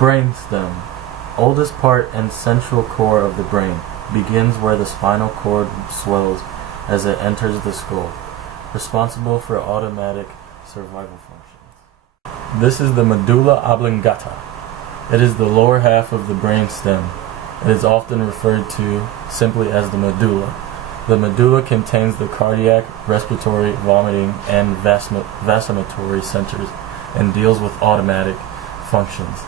Brainstem, oldest part and central core of the brain, begins where the spinal cord swells as it enters the skull, responsible for automatic survival functions. This is the medulla oblongata. It is the lower half of the brainstem. It is often referred to simply as the medulla. The medulla contains the cardiac, respiratory, vomiting, and vasculatory centers and deals with automatic functions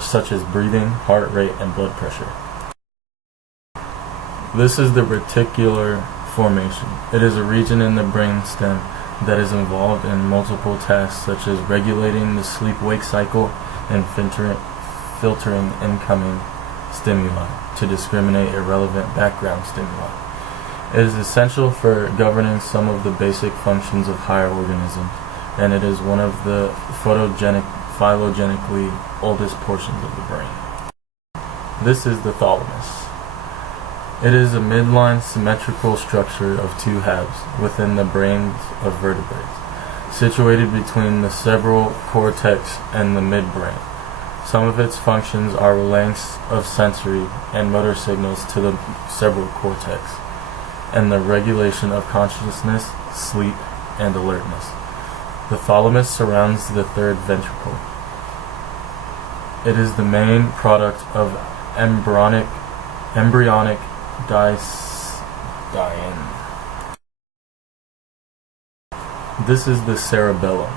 such as breathing, heart rate, and blood pressure. This is the reticular formation. It is a region in the brainstem that is involved in multiple tasks such as regulating the sleep-wake cycle and filtering incoming stimuli to discriminate irrelevant background stimuli. It is essential for governing some of the basic functions of higher organisms, and it is one of the phylogenetically oldest portions of the brain. This is the thalamus. It is a midline symmetrical structure of two halves within the brains of vertebrates, situated between the cerebral cortex and the midbrain. Some of its functions are relaying of sensory and motor signals to the cerebral cortex, and the regulation of consciousness, sleep, and alertness. The thalamus surrounds the third ventricle. It is the main product of embryonic diastine. This is the cerebellum.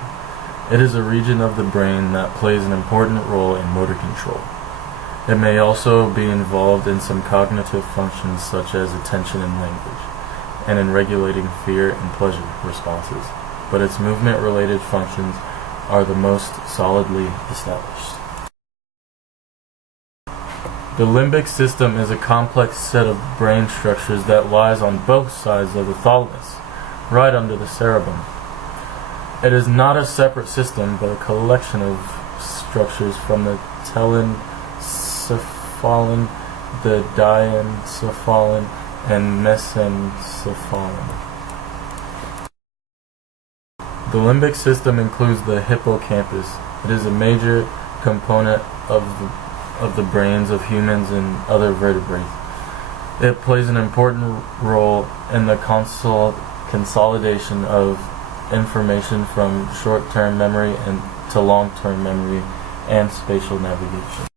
It is a region of the brain that plays an important role in motor control. It may also be involved in some cognitive functions such as attention and language, and in regulating fear and pleasure responses, but its movement-related functions are the most solidly established. The limbic system is a complex set of brain structures that lies on both sides of the thalamus, right under the cerebellum. It is not a separate system, but a collection of structures from the telencephalon, the diencephalon, and mesencephalon. The limbic system includes the hippocampus. It is a major component of the brains of humans and other vertebrates. It plays an important role in the consolidation of information from short-term memory and to long-term memory and spatial navigation.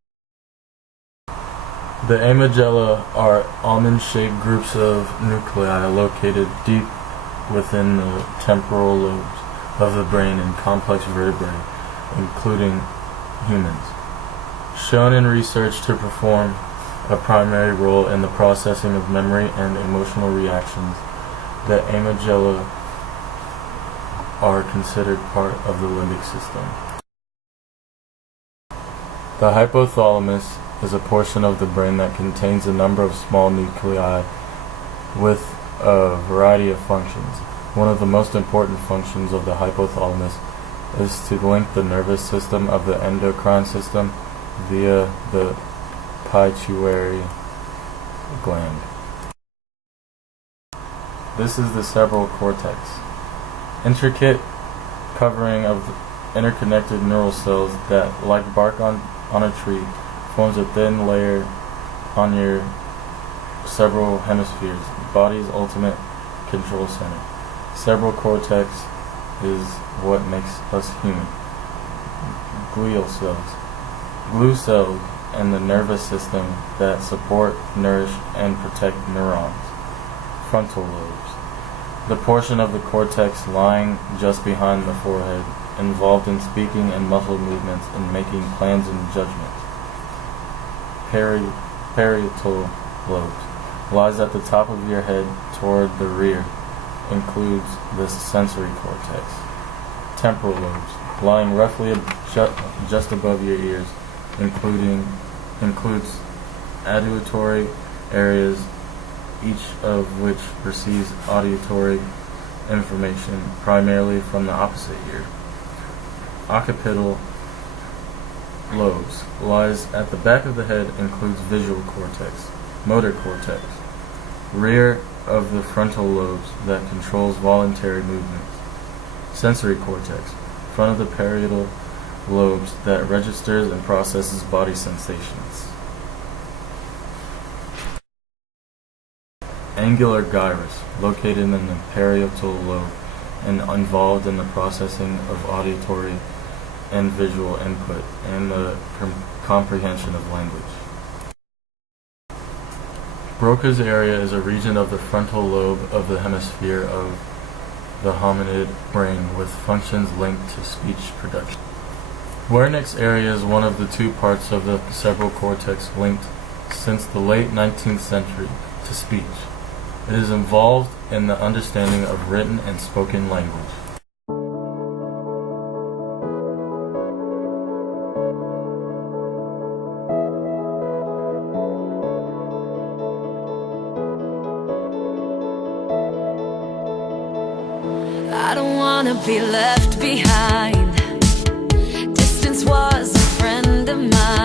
The amygdala are almond-shaped groups of nuclei located deep within the temporal lobes of the brain in complex vertebrae, including humans, shown in research to perform a primary role in the processing of memory and emotional reactions. The amygdala are considered part of the limbic system. The hypothalamus is a portion of the brain that contains a number of small nuclei with a variety of functions. One of the most important functions of the hypothalamus is to link the nervous system of the endocrine system via the pituitary gland. This is the cerebral cortex. Intricate covering of interconnected neural cells that, like bark on a tree, forms a thin layer on your cerebral hemispheres, the body's ultimate control center. Cerebral cortex is what makes us human. Glial cells, glue cells, and the nervous system that support, nourish, and protect neurons. Frontal lobes, the portion of the cortex lying just behind the forehead, involved in speaking and muscle movements and making plans and judgments. Parietal lobes, lies at the top of your head toward the rear, includes the sensory cortex. Temporal lobes, lying roughly just above your ears, includes auditory areas, each of which receives auditory information primarily from the opposite ear. Occipital lobes, lies at the back of the head, includes visual cortex. Motor cortex, rear of the frontal lobes that controls voluntary movements. Sensory cortex, front of the parietal lobes that registers and processes body sensations. Angular gyrus, located in the parietal lobe and involved in the processing of auditory and visual input and the comprehension of language. Broca's area is a region of the frontal lobe of the hemisphere of the hominid brain with functions linked to speech production. Wernicke's area is one of the two parts of the cerebral cortex linked since the late 19th century to speech. It is involved in the understanding of written and spoken language. I don't wanna be left behind. Distance was a friend of mine.